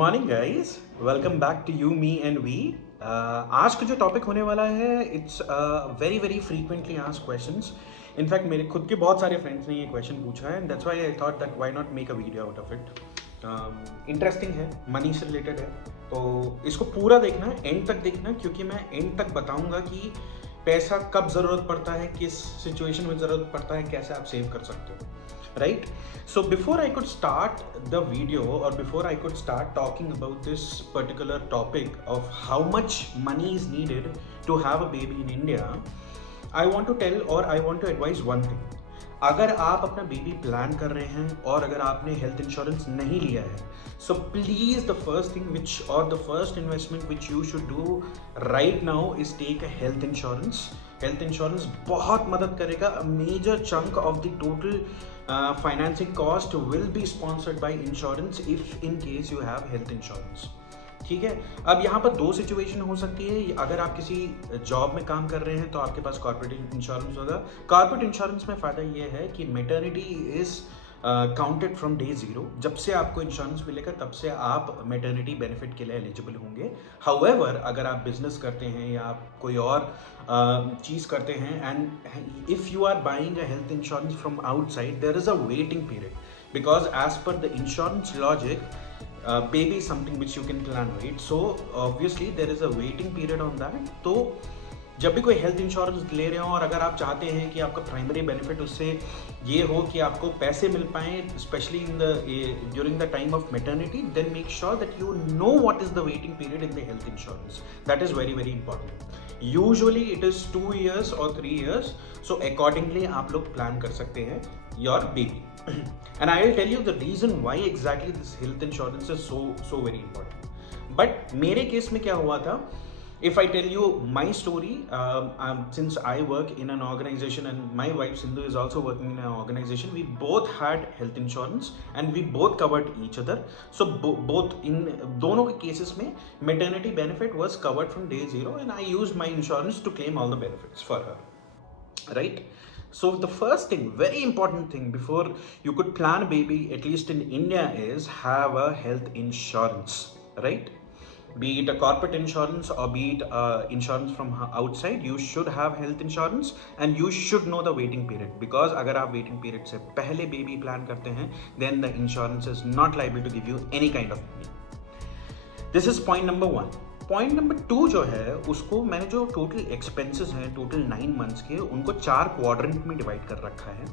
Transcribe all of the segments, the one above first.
Morning guys, welcome back to you me and we. आज का जो टॉपिक होने वाला है it's very very frequently asked questions. In fact मेरे खुद के बहुत सारे फ्रेंड्स ने ये क्वेश्चन पूछा है and that's why I thought that why not make a video out of it. Interesting है, मनी से रिलेटेड है, तो इसको पूरा देखना, एंड तक देखना, क्योंकि मैं एंड तक बताऊंगा कि पैसा कब ज़रूरत पड़ता है, किस सिचुएशन में ज़रूरत पड़ता है, कैसे आप सेव कर सकते हो, right? So before I could start the video, or before I could start talking about this particular topic of how much money is needed to have a baby in India, I want to tell or I want to advise one thing. अगर आप अपना baby plan कर रहे हैं और अगर आपने health insurance नहीं लिया है, so please the first thing which और the first investment which you should do right now is take a health insurance. Health insurance बहुत मदद करेगा। A major chunk of the total financing cost will be sponsored by insurance if in case you have health insurance. ठीक है, अब यहाँ पर दो situation हो सकती है। अगर आप किसी जॉब में काम कर रहे हैं तो आपके पास कॉर्पोरेट इंश्योरेंस होगा। कॉर्पोरेट इंश्योरेंस में फ़ायदा ये है कि maternity is counted from day zero. जब से आपको इंश्योरेंस मिलेगा तब से आप मैटरनिटी बेनिफिट के लिए एलिजिबल होंगे। हाउएवर अगर आप बिजनेस करते हैं या आप कोई और चीज़ करते हैं and if you are buying a health insurance from outside, there is a waiting period because as per the insurance logic baby is something which you can plan, right? So obviously there is a waiting period on that. तो जब भी कोई health insurance ले रहे हो और अगर आप चाहते हैं कि आपका प्राइमरी बेनिफिट उससे ये हो कि आपको पैसे मिल पाएँ especially in the during the time of maternity, then make sure that you know what is the waiting period in the health insurance. That is very very important. Usually it is 2 years or 3 years, so accordingly आप लोग plan कर सकते हैं your baby. And I will tell you the reason why exactly this health insurance is so very important. But मेरे case में क्या हुआ था, if I tell you my story, since I work in an organization and my wife Sindhu is also working in an organization, we both had health insurance and we both covered each other. So both in दोनों के cases में maternity benefit was covered from day zero and I used my insurance to claim all the benefits for her, right? So the first thing, very important thing before you could plan a baby, at least in India, is have a health insurance, right? Be it a corporate insurance or be it insurance from outside, you should have health insurance and you should know the waiting period, because अगर आप waiting period से पहले baby plan करते हैं, then the insurance is not liable to give you any kind of money. This is point number 1. Point number 2 जो है उसको मैंने जो टोटल एक्सपेंसेस हैं टोटल 9 months के, उनको 4 क्वाड्रेंट में डिवाइड कर रखा है।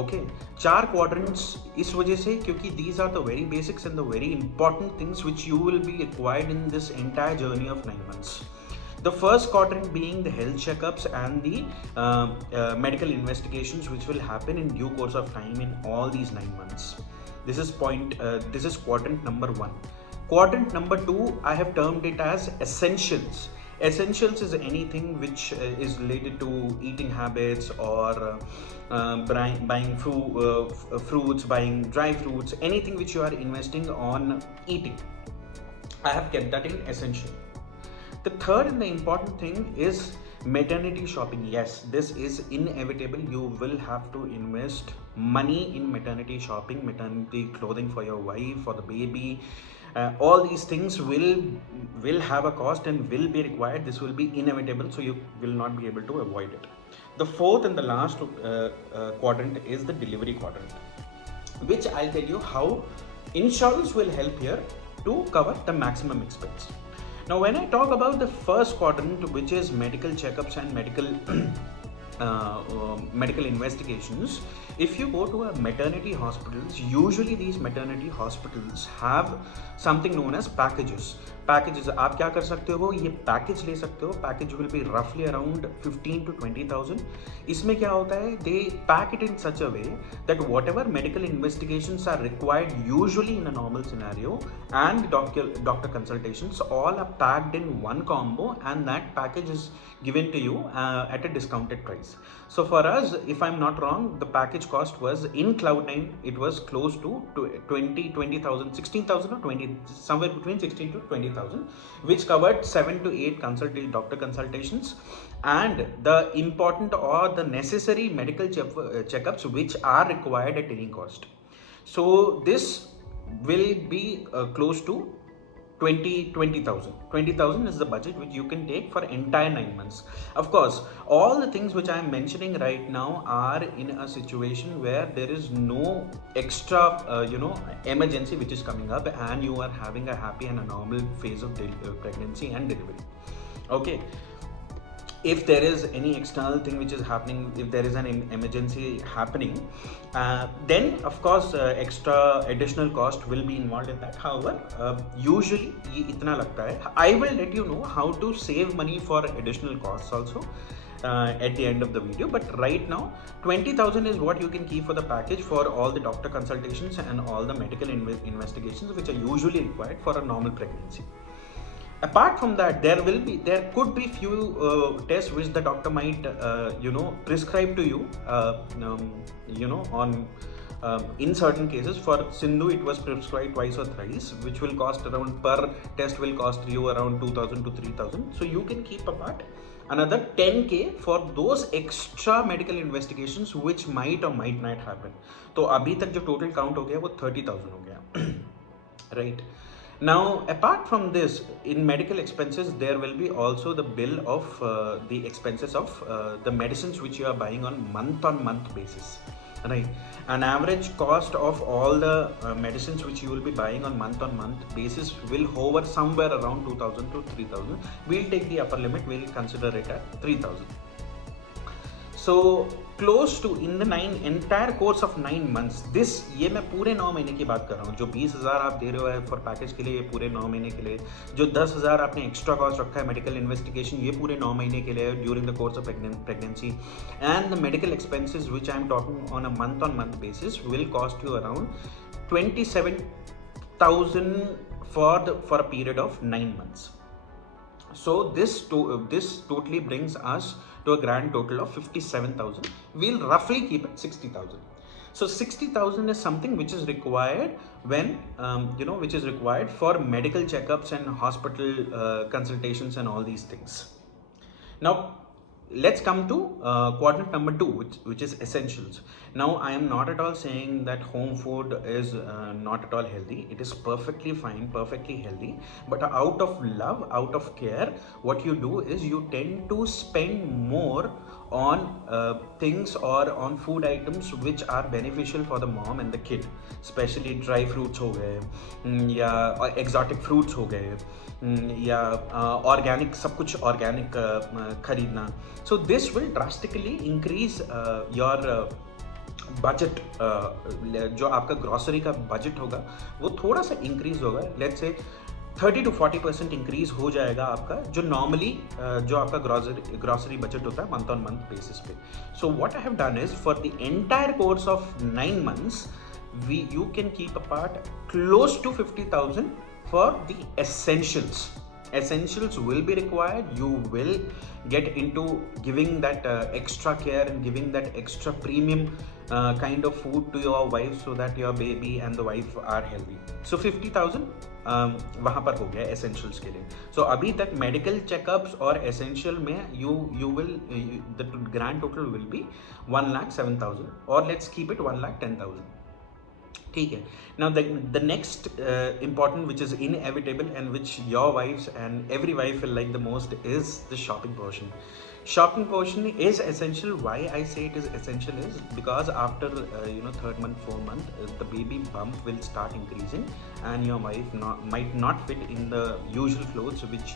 ओके, 4 क्वाड्रेंट्स इस वजह से क्योंकि these are the very basics and the very important things which you will be required in this entire journey of 9 months. The first quadrant being the health checkups and the medical investigations which will happen in due course of time in all these 9 months. This is quadrant number 1. Quadrant number 2, I have termed it as essentials. Essentials is anything which is related to eating habits or buying fruits, buying dry fruits, anything which you are investing on eating. I have kept that in essential. The third and the important thing is maternity shopping. Yes, this is inevitable. You will have to invest money in maternity shopping, maternity clothing for your wife, for the baby. All these things will have a cost and will be required. This will be inevitable, so you will not be able to avoid it. The fourth and the last quadrant is the delivery quadrant, which I'll tell you how insurance will help here to cover the maximum expense. Now when I talk about the first quadrant, which is medical checkups and medical investigations, if you go to a maternity hospitals, usually these maternity hospitals have something known as packages. आप क्या कर सकते हो, ये package ले सकते हो. Package will be रफली अराउंड 15 to 20,000. इसमें क्या होता है, they pack it in such a way that what medical investigations are required usually in a normal scenario and doctor consultations, all are packed in one combo and that package is given to you at a discounted price. So for us, if I'm not wrong, the package cost was in Cloud9, it was close to 20,000, 16,000 or 20, somewhere between 16 to 20,000, which covered 7 to 8 doctor consultations and the important or the necessary medical checkups which are required at any cost. So this will be close to 20,000 is the budget which you can take for entire 9 months. Of course, all the things which I am mentioning right now are in a situation where there is no extra emergency which is coming up, and you are having a happy and a normal phase of pregnancy and delivery. Okay, if there is any external thing which is happening, if there is an emergency happening, then of course extra additional cost will be involved in that. However, usually ye itna lagta hai. I will let you know how to save money for additional costs also at the end of the video, but right now 20,000 is what you can keep for the package for all the doctor consultations and all the medical investigations which are usually required for a normal pregnancy. Apart from that, there could be few tests which the doctor might prescribe to you, on in certain cases. For Sindhu, it was prescribed twice or thrice, which will cost around, per test will cost you around 2,000 to 3,000. So you can keep apart another 10K for those extra medical investigations which might or might not happen. तो अभी तक जो total count हो गया वो 30,000 हो गया, right? Now, apart from this, in medical expenses, there will be also the bill of the expenses of the medicines which you are buying on month basis, right? An average cost of all the medicines which you will be buying on month basis will hover somewhere around 2,000 to 3,000. We'll take the upper limit, we'll consider it at 3,000. So close to, in the entire course of 9 months, this, ये मैं पूरे 9 महीने की बात कर रहा हूँ. जो 20,000 आप दे रहे हो फॉर पैकेज के लिए, ये पूरे 9 महीने के लिए. जो 10,000 आपने एक्स्ट्रा कॉस्ट रखा है मेडिकल इन्वेस्टिगेशन, ये पूरे 9 महीने के लिए during the course of pregnancy. And the medical expenses which I am talking on a month basis will cost you around 27,000 for a period of 9 months. So this totally brings us to a grand total of 57,000. We'll roughly keep it 60,000. So 60,000 is something which is required when which is required for medical checkups and hospital consultations and all these things. Now let's come to quadrant number 2, which is essentials. Now I am not at all saying that home food is not at all healthy. It is perfectly fine, perfectly healthy, but out of love, out of care, what you do is you tend to spend more on things or on food items which are beneficial for the mom and the kid, especially dry fruits हो गए या exotic fruits हो गए या organic, सब कुछ organic खरीदना. So this will drastically increase your budget. जो आपका ग्रॉसरी का बजट होगा वो थोड़ा सा इंक्रीज होगा. लेट्स से 30 to 40% इंक्रीज हो जाएगा आपका, जो नॉर्मली जो आपका ग्रॉसरी बजट होता है मंथ ऑन मंथ बेसिस पे. So what I have done is for the entire course of 9 months you can keep apart close to 50,000 for the essentials. Essentials will be required. You will get into giving that extra care and giving that extra premium kind of food to your wife so that your baby and the wife are healthy. So 50,000 वहाँ पर हो गया essentials के लिए. So अभी तक medical checkups और essential में you will the grand total will be 1,07,000, or let's keep it 1,10,000. ठीक है. Now the next important, which is inevitable and which your wives and every wife will like the most, is the shopping portion. Shopping portion is essential. Why I say it is essential is because after 3rd month, 4th month, the baby bump will start increasing, and your wife might not fit in the usual clothes which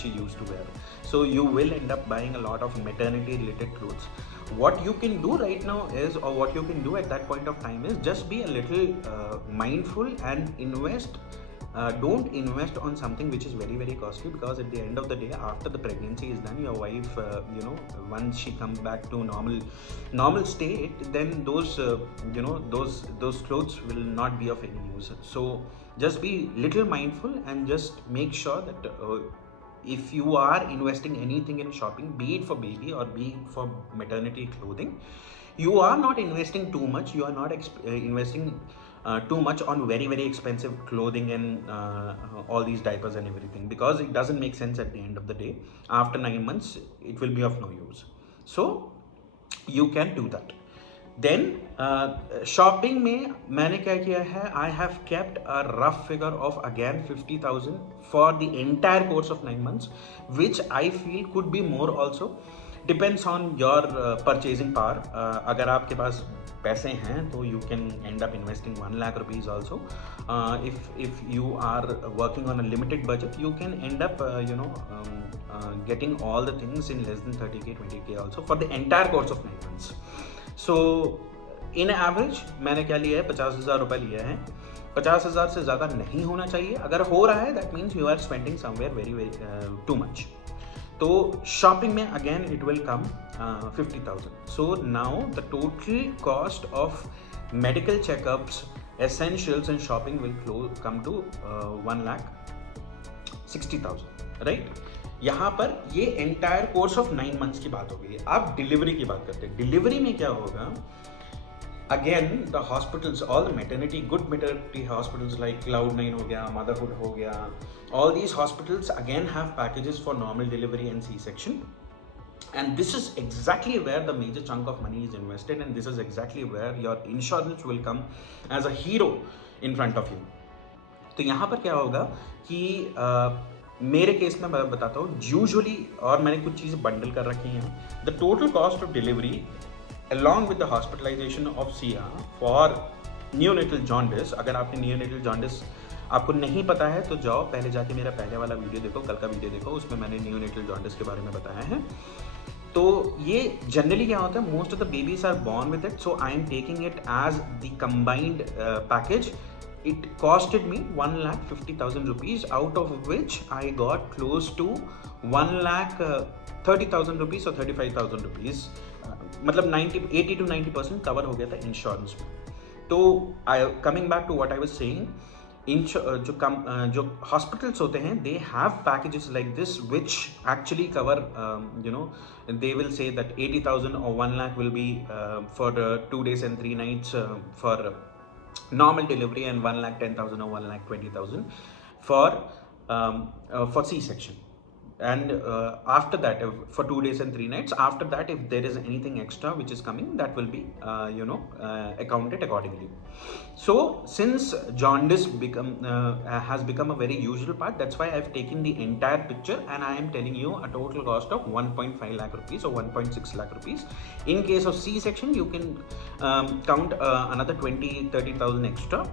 she used to wear. So you will end up buying a lot of maternity related clothes. What you can do right now is, or what you can do at that point of time is, just be a little mindful and invest. Don't invest on something which is very, very costly, because at the end of the day, after the pregnancy is done, your wife, once she comes back to normal state, then those clothes will not be of any use. So just be little mindful and just make sure that if you are investing anything in shopping, be it for baby or be it for maternity clothing, you are not investing too much. You are not investing too much on very, very expensive clothing and all these diapers and everything, because it doesn't make sense at the end of the day. After 9 months, it will be of no use. So you can do that. Then shopping में मैंने क्या किया है, I have kept a rough figure of again 50,000 for the entire course of 9 months, which I feel could be more also, depends on your purchasing power. अगर आपके पास पैसे हैं तो you can end up investing 1 lakh rupees also. If you are working on a limited budget, you can end up getting all the things in less than 30k 20k also for the entire course of 9 months. So in average मैंने क्या लिया है, 50,000 रुपये लिया है. 50,000 से ज़्यादा नहीं होना चाहिए. अगर हो रहा है that means you are spending somewhere very too much. तो शॉपिंग में again it will come 50,000. So now the total cost of medical checkups, essentials and shopping will come to 1,60,000, right. यहाँ पर ये एंटायर कोर्स ऑफ 9 months की बात हो गई है. अब डिलीवरी की बात करते हैं. डिलीवरी में क्या होगा, again the hospitals, all the maternity, good maternity hospitals like Cloud9 हो गया, मदरहुड हो गया, all these hospitals again have packages for normal delivery and C-section. And this is exactly where the major chunk of money is invested, and this is exactly where your insurance will come as a hero in front of you. तो यहाँ पर क्या होगा कि मेरे case में मैं बताता हूँ यूजुअली, और मैंने कुछ चीज़ें बंडल कर रखी हैं. The total cost of delivery along with the hospitalization of SIA for neonatal jaundice. अगर आपने neonatal jaundice आपको नहीं पता है तो जाओ पहले जाके मेरा पहले वाला वीडियो देखो, कल का वीडियो देखो, उसमें मैंने neonatal jaundice के बारे में बताया है. तो ये जनरली क्या होता है, most of the babies are born with it, so I am taking it as the combined package. It costed me 1,50,000 rupees, out of which I got close to 1,30,000 rupees or 35,000 rupees. मतलब 80 to 90% cover हो गया था insurance में. तो coming back to what I was saying, जो hospitals होते हैं they have packages like this which actually cover, they will say that 80,000 or 1 lakh will be for 2 days and 3 nights for normal delivery, and 1,10,000 or 1,20,000 for C-section. And after that, for 2 days and 3 nights, after that if there is anything extra which is coming, that will be accounted accordingly. So since jaundice has become a very usual part, that's why I've taken the entire picture and I am telling you a total cost of 1.5 lakh rupees or 1.6 lakh rupees. In case of C-section, you can count another 20-30,000 extra,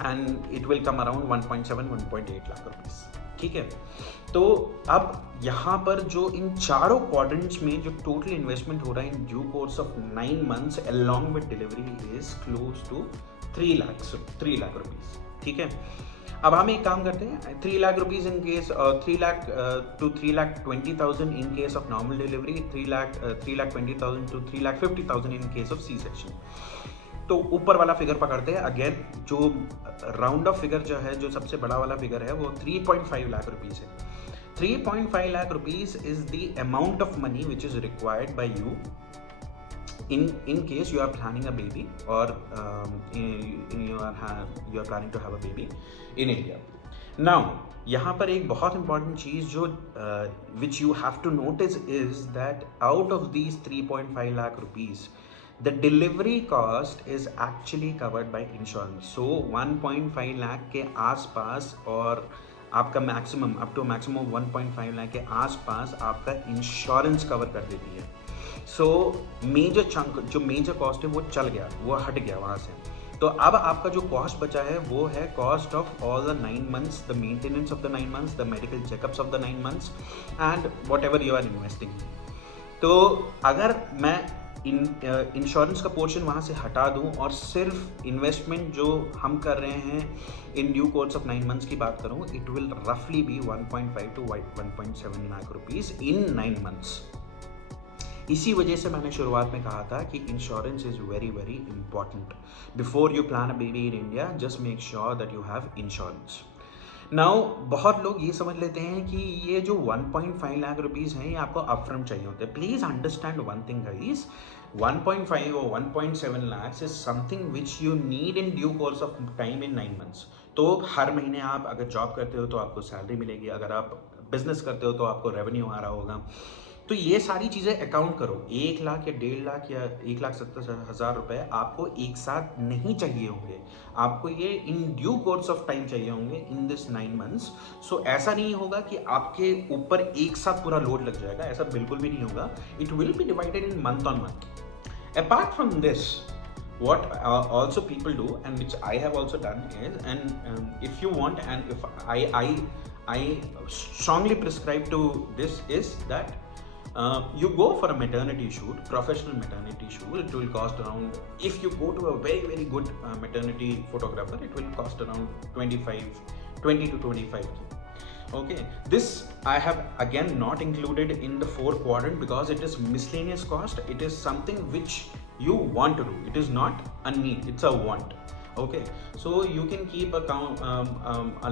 and it will come around 1.7-1.8 lakh rupees. ठीक है. तो अब यहाँ पर जो इन चारों quadrants में जो टोटल इन्वेस्टमेंट हो रहा है इन due course of 9 months along with delivery is close to 3 lakh rupees. ठीक है. अब हम एक काम करते हैं, 3 lakh rupees in case 3 lakh to 3,20,000 in case of normal delivery, 3,20,000 to 3,50,000 in case of C-section. तो ऊपर वाला फिगर पकड़ते हैं. अगेन जो राउंड ऑफ फिगर जो है, जो सबसे बड़ा वाला फिगर है, वो 3.5 लाख रुपीज़ है. 3.5 lakh rupees is the amount of money which is required by you in case you are planning a baby, or you are planning to have a baby in India. Now यहाँ पर एक बहुत important चीज़ जो which you have to notice is that out of these 3.5 lakh rupees, the delivery cost is actually covered by insurance. So 1.5 lakh के आसपास और आपका maximum up to maximum 1.5 lakh के आसपास आपका इंश्योरेंस कवर कर देती है. सो मेजर चंक, जो मेजर कॉस्ट है वो चल गया, वो हट गया वहाँ से. तो अब आपका जो कॉस्ट बचा है वो है cost of all the 9 months, the maintenance of the 9 months, the medical checkups of the 9 months, and whatever you are investing. तो अगर मैं इंश्योरेंस का पोर्शन वहाँ से हटा दूँ और सिर्फ इन्वेस्टमेंट जो हम कर रहे हैं in due course of 9 months की बात करूँ, इट विल रफली be 1.5 to 1.7 lakh rupees in 9 months. इसी वजह से मैंने शुरुआत में कहा था कि insurance is very very important. Before you plan a baby in India, just make sure that you have insurance. Now बहुत लोग ये समझ लेते हैं कि ये जो 1.5 लाख रुपीज़ हैं ये आपको अपफ्रंट चाहिए होते हैं. Please understand one thing guys, 1.5 or 1.7 lakhs is something which you need in due course of time in 9 months. तो हर महीने आप अगर जॉब करते हो तो आपको सैलरी मिलेगी, अगर आप बिजनेस करते हो तो आपको रेवेन्यू आ रहा होगा. तो ये सारी चीज़ें अकाउंट करो, 1 लाख या 1.5 लाख या 1,70,000 रुपए आपको एक साथ नहीं चाहिए होंगे, आपको ये इन ड्यू कोर्स ऑफ टाइम चाहिए होंगे इन दिस 9 मंथ्स। सो ऐसा नहीं होगा कि आपके ऊपर एक साथ पूरा लोड लग जाएगा, ऐसा बिल्कुल भी नहीं होगा। It will be divided in month on month. Apart from this, what also people do, and which I have also done, is, and if you want, and if I strongly prescribe to this, is that you go for a maternity shoot, professional maternity shoot. It will cost around, if you go to a very good maternity photographer, it will cost around 20 to 25. Okay, this I have again not included in the 4 quadrant because it is miscellaneous cost. It is something which you want to do, it is not a need, it's a want. Okay, so you can keep a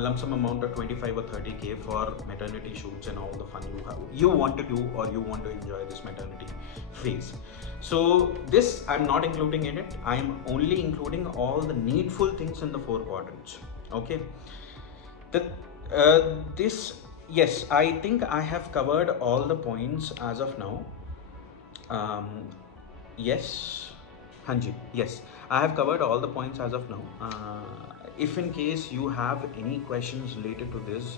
lump sum amount of 25 or 30k for maternity shoots and all the fun you want to do, or you want to enjoy this maternity phase. So this I'm not including in it, I'm only including all the needful things in the 4 quadrants. Okay, this, yes, I think I have covered all the points as of now. Yes, Hanji, yes, I have covered all the points as of now. If in case you have any questions related to this,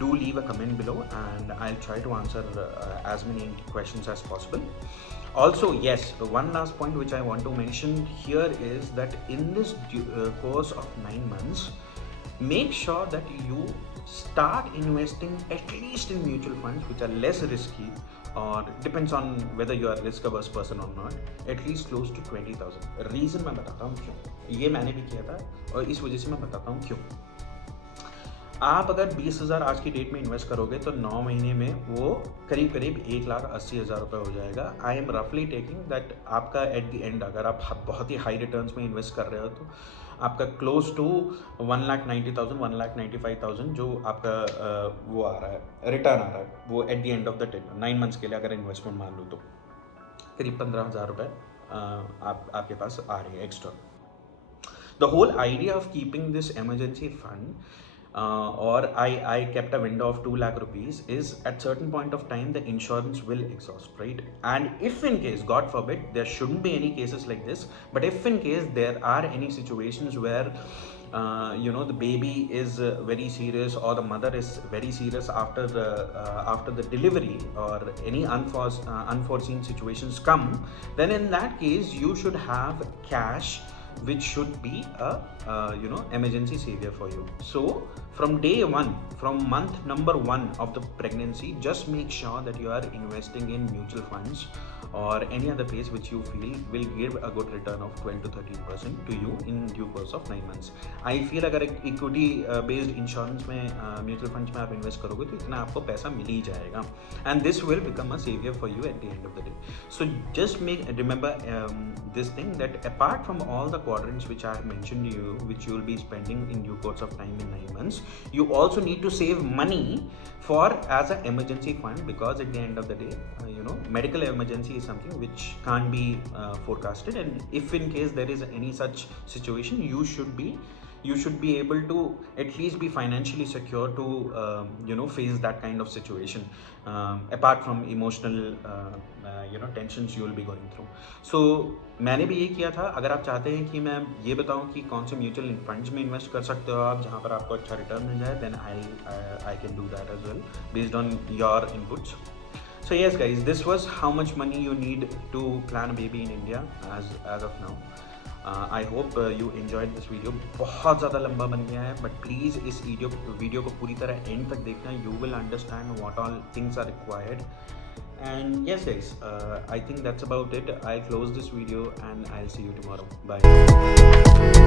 do leave a comment below and I'll try to answer as many questions as possible. Also, yes, one last point which I want to mention here is that in this course of 9 months, make sure that you start investing at least in mutual funds which are less risky, or depends on whether you are risk averse person or not, at least close to 20,000. Reason मैं बताता हूँ क्यों, ये मैंने भी किया था और इस वजह से मैं बताता हूँ क्यों। आप अगर 20,000 आज की डेट में इन्वेस्ट करोगे तो 9 महीने में वो करीब 1,80,000 रुपये हो जाएगा। आई एम रफली टेकिंग दैट आपका एट द एंड, अगर आप बहुत ही हाई रिटर्न्स में इन्वेस्ट कर रहे हो तो आपका क्लोज टू 1,90,000 1,95,000 जो आपका वो आ रहा है, रिटर्न आ रहा है, वो eight the end of the 9 months के लिए अगर इन्वेस्टमेंट मान लो तो करीब 15,000 रुपये आपके पास आ रही है extra. The whole idea of keeping this emergency fund, or I kept a window of 2 lakh rupees, is at certain point of time the insurance will exhaust, right? And if in case, God forbid, there shouldn't be any cases like this, but if in case there are any situations where the baby is very serious, or the mother is very serious after the delivery, or any unforeseen situations come, then in that case you should have cash which should be a emergency savior for you. So from day one, from month number 1 of the pregnancy, just make sure that you are investing in mutual funds or any other place which you feel will give a good return of 12 to 13% to you in due course of 9 months. I feel अगर equity based insurance में mutual funds में आप invest करोगे तो इतना आपको पैसा मिल ही जाएगा, and this will become a saviour for you at the end of the day. So just remember this thing, that apart from all the quadrants which I have mentioned to you, which you will be spending in due course of time in 9 months, you also need to save money for as an emergency fund, because at the end of the day, medical emergency is something which can't be forecasted, and if in case there is any such situation, you should be able to at least be financially secure to face that kind of situation, apart from emotional tensions you will be going through. So मैंने भी ये किया था. अगर आप चाहते हैं कि मैं ये बताऊं कि कौन से म्यूचुअल फंड्स में इन्वेस्ट कर सकते हो आप जहाँ पर आपको अच्छा रिटर्न मिल जाए, then I can do that as well based on your inputs. So yes guys, this was how much money you need to plan a baby in India as of now. I hope you enjoyed this video. बहुत ज़्यादा लंबा बन गया है, but please इस video को पूरी तरह एंड तक देखना. You will understand what all things are required. And yes guys, I think that's about it. I'll close this video and I'll see you tomorrow. Bye.